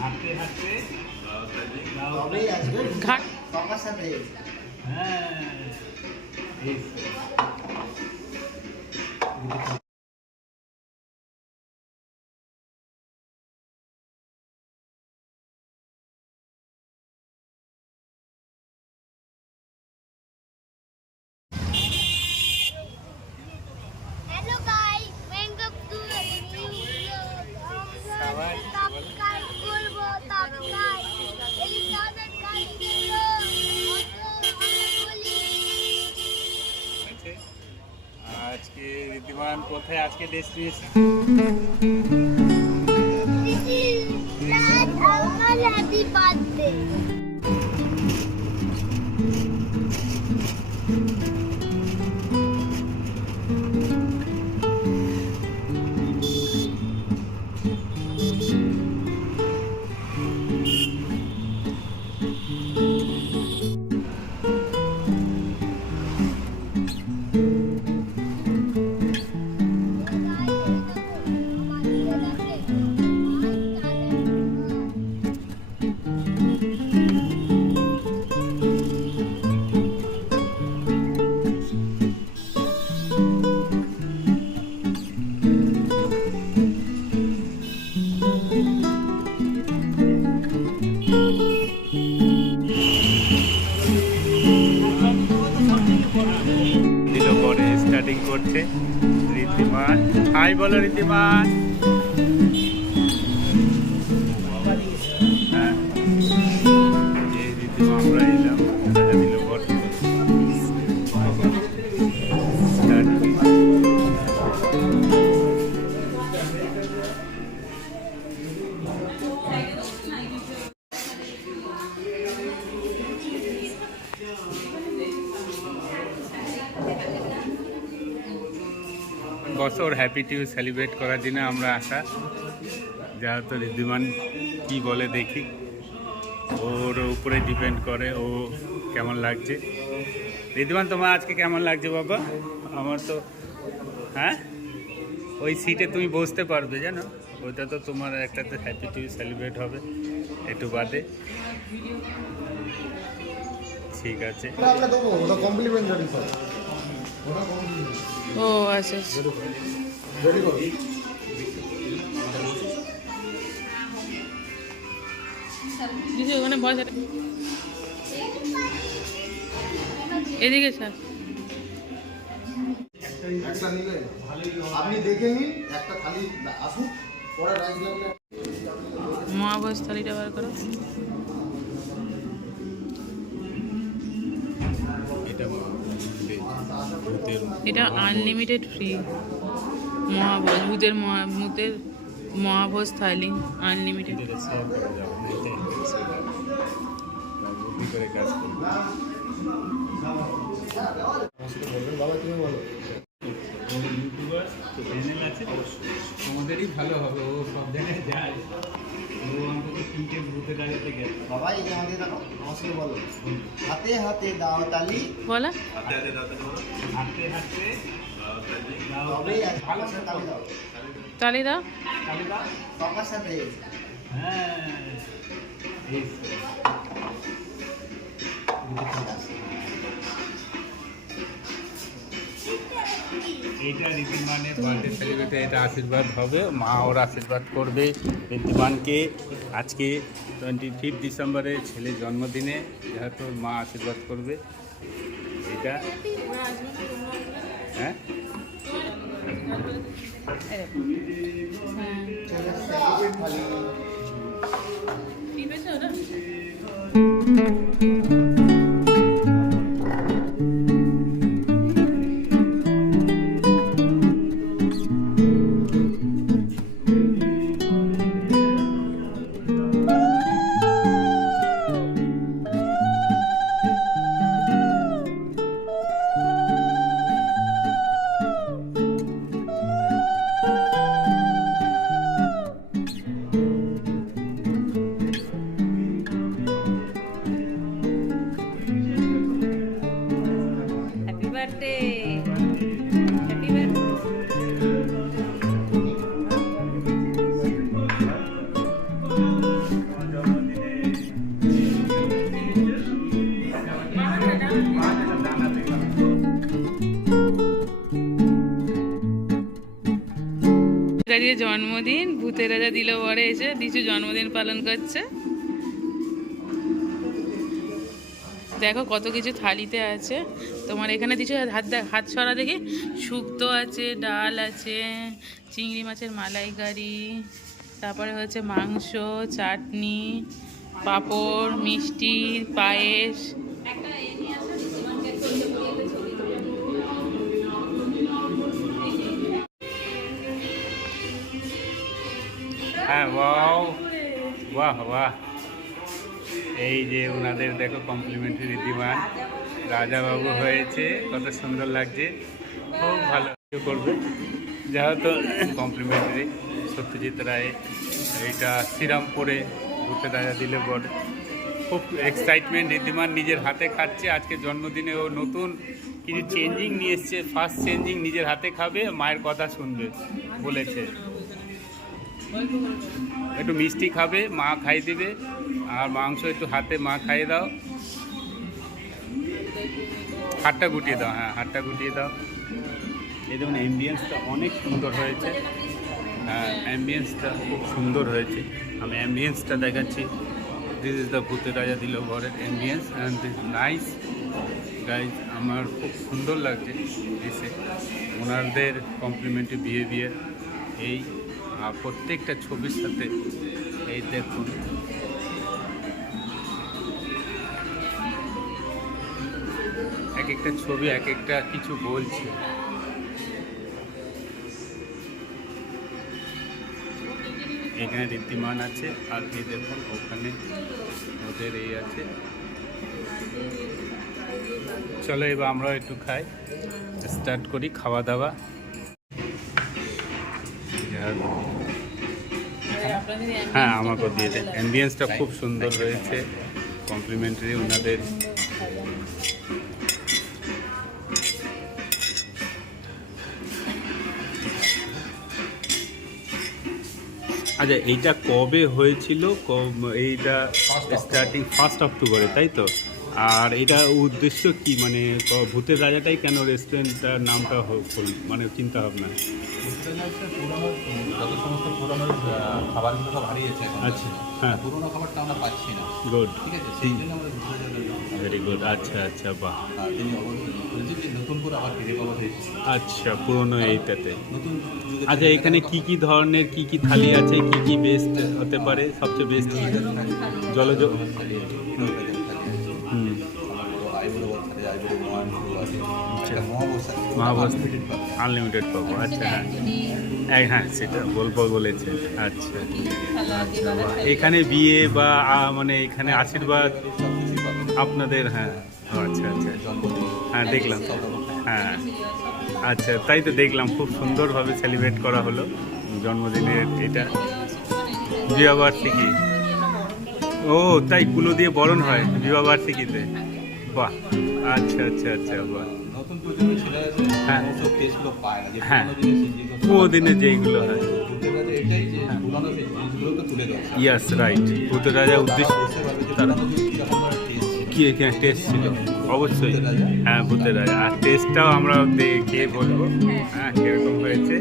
হাঁটতে হাঁটতে ঘাট হ্যাঁ এই Hello guys, welcome to a new vlog. Subscribe করবো, subscribe. এই subscribe করো। আজকে ঋদ্ধিমান কোথায় আজকে ডেস্টিনেশন? আমার হ্যাপি বার্থডে। দিল পরে স্টার্টিং করছে ঋদ্ধিমান। হাই বলো ঋদ্ধিমান। হ্যাঁ এই ঋদ্ধিমান আমরা এলাম দিল পরে বছর হ্যাপি টু সেলিব্রেট করার জন্য আমরা আসা। যেহেতু ঋদ্ধিমান কী বলে দেখি, ওর উপরে ডিপেন্ড করে ও কেমন লাগছে। ঋদ্ধিমান তোমার আজকে কেমন লাগছে বাবা? আমার তো হ্যাঁ ওই সিটে তুমি বসতে পারবে জানো, ওইটা তো তোমার একটা তো হ্যাপি টু সেলিব্রেট হবে একটু বাদে। ঠিক আছে ও আচ্ছা আচ্ছা। দিদি ওখানে বস, এদিকে স্যার। একটা নিলে আপনি দেখে নিন, একটা থালি আসুন পরে রাইস লাগলে মহাভোজ থালিটা বার করো। এটা আনলিমিটেড ফ্রি মহাভোজ, ভূতের মহাভোজ থালি আনলিমিটেড। বাবা তুমি বলো। ইউটিউবার চ্যানেল আছে, আমাদেরই ভালো হবে। ও সব জায়গায় যায়, ও অন্তত তিনটে বুথে দাঁড়াতে গেছে। বাবা এই যে আমাদের দেখো, আমার সঙ্গে বলো, হাতে হাতে দাও তালি। বলা হাঁটতে হাঁটতে তবেই আছে, ভালো করে তালি দাও, তালি দাও। সবার সাথে। হ্যাঁ এই এইটা ঋদ্ধিমানের বার্থডে সেলিব্রেটে এটা আশীর্বাদ হবে। মা ওর আশীর্বাদ করবে ঋদ্ধিমানকে। আজকে 25 ডিসেম্বরে ছেলের জন্মদিনে যেহেতু ওর মা আশীর্বাদ করবে এটা। হ্যাঁ মালাইকারির জন্মদিন, ভূতের রাজা দিল বরে এসে দিশু জন্মদিন পালন করছে। দেখো কত কিছু থালিতে আছে তোমার। এখানে দিশু হাত ছড়া দেখি, শুক্তো আছে, ডাল আছে, চিংড়ি মাছের মালাইকারি, তারপরে হচ্ছে মাংস, চাটনি, পাঁপড়, মিষ্টি, পায়েস। হ্যাঁ, ওয়াও, বাহ বাহ। এই যে ওনাদের দেখো কমপ্লিমেন্টারি ঋদ্ধিমান রাজাবাবু হয়েছে, কত সুন্দর লাগছে, খুব ভালো করবে। যেহেতু কমপ্লিমেন্টারি সত্যজিৎ রায়, এইটা শ্রীরামপুরে ভূতের রাজা দিলে বলে, খুব এক্সাইটমেন্ট। ঋদ্ধিমান নিজের হাতে খাচ্ছে, আজকে জন্মদিনে ও নতুন কিছু চেঞ্জিং নিয়ে এসছে, ফার্স্ট চেঞ্জিং, নিজের হাতে খাবে, মায়ের কথা শুনবে বলেছে। একটু মিষ্টি খাবে, মা খাই দিবে, আর মাংস একটু হাতে মা খাইয়ে দাও, হাতটা গুটিয়ে দাও, হ্যাঁ হাতটা গুটিয়ে দাও। এই দেখুন অ্যাম্বিয়েন্সটা অনেক সুন্দর হয়েছে, হ্যাঁ অ্যাম্বিয়েন্সটা খুব সুন্দর হয়েছে। আমি অ্যাম্বিয়েন্সটা দেখাচ্ছি। দিস ইজ দ্য ভূতের রাজা দিল বরের ambience and this nice guys. আমার খুব সুন্দর লাগছে এসে, ওনাদের কমপ্লিমেন্টারি বিহেভিয়ার। এই প্রত্যেকটা ছবির সাথে এই দেখুন, এক একটা ছবি এক একটা কিছু বলছে। এখানে ঋদ্ধিমান আছে, আর এই দেখুন ওখানে ওদের এই আছে। চলো এবার আমরা একটু খাই, স্টার্ট করি খাওয়া দাওয়া। হ্যাঁ আমাকে দিয়ে দেন। অ্যাম্বিয়েন্সটা খুব সুন্দর হয়েছে, কমপ্লিমেন্টারি ওনাদের। আচ্ছা এইটা কবে হয়েছিল? এইটা স্টার্টিং 1 অক্টোবরে, তাই তো? আর এটা উদ্দেশ্য কি, মানে ভূতের রাজাটাই কেন রেস্টুরেন্টটার নামটা মানে চিন্তা ভাবনা? পুরোনো যত সমস্ত পুরোনো খাবারগুলো সব হারিয়েছে এখন। আচ্ছা, হ্যাঁ পুরোনো খাবারটা আমরা পাচ্ছি না, গুড, ঠিক আছে, সেই জন্য আমরা ভেরি গুড। আচ্ছা আচ্ছা, বাহ। তিনি বলছি যে নতুন করে আবার ফিরে পাওয়া হয়েছে। আচ্ছা, পুরোনো এইটাতে। নতুন যুগে আচ্ছা এখানে কি কি ধরনের কি কি থালি আছে, কি কি বেস্ট হতে পারে, সবচেয়ে বেস্ট কি? জলজ, হুম, মহাবস আনলিমিটেড পাবো। আচ্ছা হ্যাঁ হ্যাঁ সেটা বলবো বলেছে। আচ্ছা আচ্ছা, এখানে বিয়ে বা মানে এখানে আশীর্বাদ আপনাদের, হ্যাঁ আচ্ছা আচ্ছা, হ্যাঁ দেখলাম, হ্যাঁ আচ্ছা তাই তো দেখলাম, খুব সুন্দরভাবে সেলিব্রেট করা হলো জন্মদিনের এটা, বিবাহবার্ষিকী। ও তাই কুলো দিয়ে বরণ হয় বিবাহবার্ষিকীতে, বাহ। আচ্ছা আচ্ছা আচ্ছা, বাহ। নতুন প্রজন্মের ছেলেরা হ্যাঁ সব টেস্টগুলো পায় না, যে হ্যাঁ পুরোনো জিনিস যেগুলো ও দিনে যেইগুলো হয়, ভূতের রাজা এটাই যে পুরোনো সেই জিনিসগুলোকে তুলে দেওয়া। ইয়াস রাইট, ভূতের রাজা উদ্দেশ্য বুঝতে পারবে যে তারা পুরোনো যুগে কিরকম ধরনের টেস্ট ছিল। কি এখানে টেস্ট ছিল, অবশ্যই, হ্যাঁ ভূতের রাজা। আর টেস্টটাও আমরা খেয়ে বলবো হ্যাঁ কীরকম হয়েছে।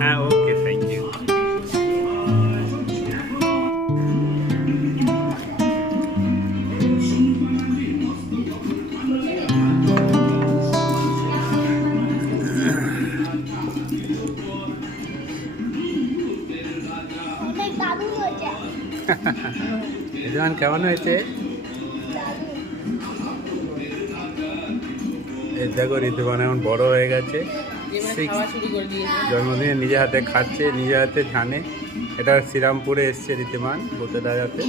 হ্যাঁ ওকে, থ্যাংক ইউ। অনেক দারুণ হয়েছে। রিজওয়ান কেমন হয়েছে? এই দেখো ঋতুবান এখন বড় হয়ে গেছে, জন্মদিনে নিজে হাতে খাচ্ছে, নিজে হাতে জানে। এটা শ্রীরামপুরে এসছে ঋতুমান ভূতের রাজাতে,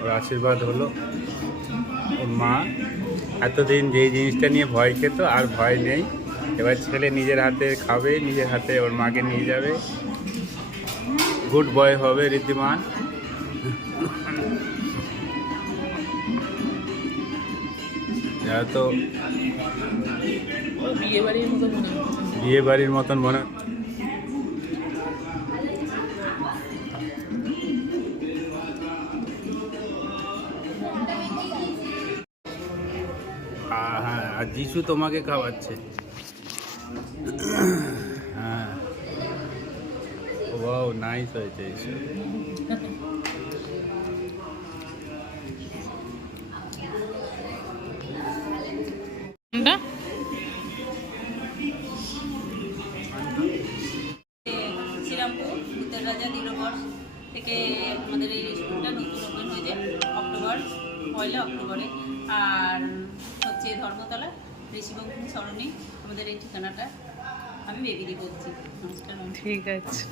ওর আশীর্বাদ হলো। ওর মা এতদিন যেই জিনিসটা নিয়ে ভয় খেত আর ভয় নেই, এবার ছেলে নিজের হাতে খাবে, নিজের হাতে ওর মাকে নিয়ে যাবে, গুড বয় হবে ঋদ্ধিমান। তো বিয়ে বাড়ির মতন মনে, হ্যাঁ আর যিশু তোমাকে খাওয়াচ্ছে। হ্যাঁ, ওয়াও নাইস হয়েছে এইসব। কোনটা? শ্রীরামপুর ভূতের রাজা দিলবর থেকে আমাদের এই রেস্টুরেন্টটা নতুন ওপেন হয়েছে অক্টোবর 1 অক্টোবরে। আর হচ্ছে ধর্মতলা ঋষিবঙ্গ সরণি আমাদের এই ঠিকানাটা। আমি বেবিদি বলছি। নমস্কার। ঠিক আছে।